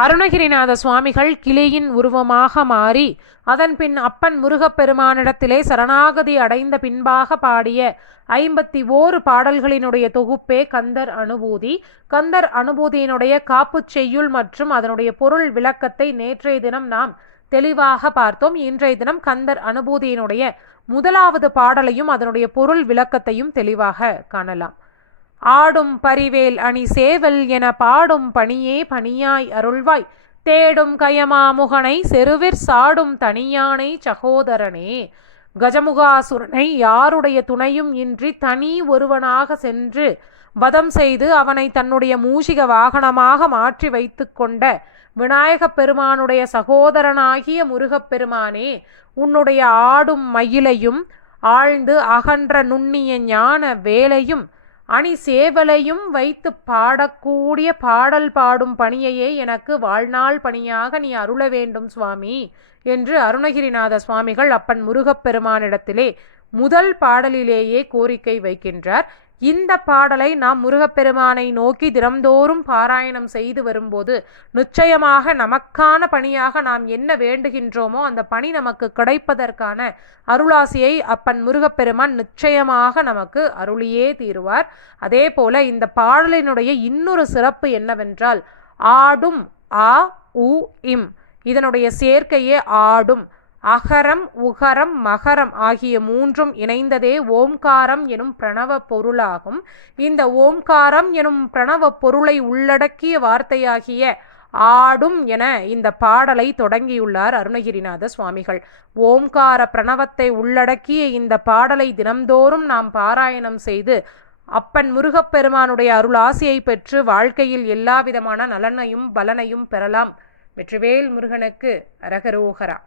அருணகிரிநாத சுவாமிகள் கிளியின் உருவமாக மாறி அதன் பின் அப்பன் முருகப்பெருமானிடத்திலே சரணாகதி அடைந்த பின்பாக பாடிய 51 பாடல்களினுடைய தொகுப்பே கந்தர் அனுபூதி. கந்தர் அனுபூதியினுடைய காப்புச் செய்யுள் மற்றும் அதனுடைய பொருள் விளக்கத்தை நேற்றைய தினம் நாம் தெளிவாக பார்த்தோம். இன்றைய தினம் கந்தர் அனுபூதியினுடைய முதலாவது பாடலையும் அதனுடைய பொருள் விளக்கத்தையும் தெளிவாக காணலாம். ஆடும் பரிவேல் அணி சேவல் என பாடும் பணியே பணியாய் அருள்வாய், தேடும் கயமாமுகனை செருவிற் சாடும் தனியானை சகோதரனே. கஜமுகாசுரனை யாருடைய துணையும் இன்றி தனி ஒருவனாக சென்று வதம் செய்து அவனை தன்னுடைய மூஷிக வாகனமாக மாற்றி வைத்து கொண்ட விநாயகப் பெருமானுடைய சகோதரனாகிய முருகப்பெருமானே, உன்னுடைய ஆடும் மயிலையும் ஆழ்ந்து அகன்ற நுண்ணிய ஞான வேலையும் அணி சேவலையும் வைத்து பாடக்கூடிய பாடல் பாடும் பணியையே எனக்கு வாழ்நாள் பணியாக நீ அருள வேண்டும் சுவாமி என்று அருணகிரிநாத சுவாமிகள் அப்பன் முருகப்பெருமானிடத்திலே முதல் பாடலிலேயே கோரிக்கை வைக்கின்றார். இந்த பாடலை நாம் முருகப்பெருமானை நோக்கி தினம்தோறும் பாராயணம் செய்து வரும்போது நிச்சயமாக நமக்கான பணியாக நாம் என்ன வேண்டுகின்றோமோ அந்த பணி நமக்கு கிடைப்பதற்கான அருளாசியை அப்பன் முருகப்பெருமான் நிச்சயமாக நமக்கு அருளியே தீருவார். அதே போல இந்த பாடலினுடைய இன்னொரு சிறப்பு என்னவென்றால் ஆடும் ஆ உ இம் இதனுடைய சேர்க்கையே ஆடும். அகரம் உகரம் மகரம் ஆகிய மூன்றும் இணைந்ததே ஓம்காரம் எனும் பிரணவ பொருளாகும். இந்த ஓம்காரம் எனும் பிரணவ பொருளை உள்ளடக்கிய வார்த்தையாகிய ஆடும் என இந்த பாடலை தொடங்கியுள்ளார் அருணகிரிநாத சுவாமிகள். ஓம்கார பிரணவத்தை உள்ளடக்கிய இந்த பாடலை தினம்தோறும் நாம் பாராயணம் செய்து அப்பன் முருகப்பெருமானுடைய அருளாசியை பெற்று வாழ்க்கையில் எல்லா விதமான நலனையும் பலனையும் பெறலாம். வெற்றிவேல் முருகனுக்கு அரகரோகரா.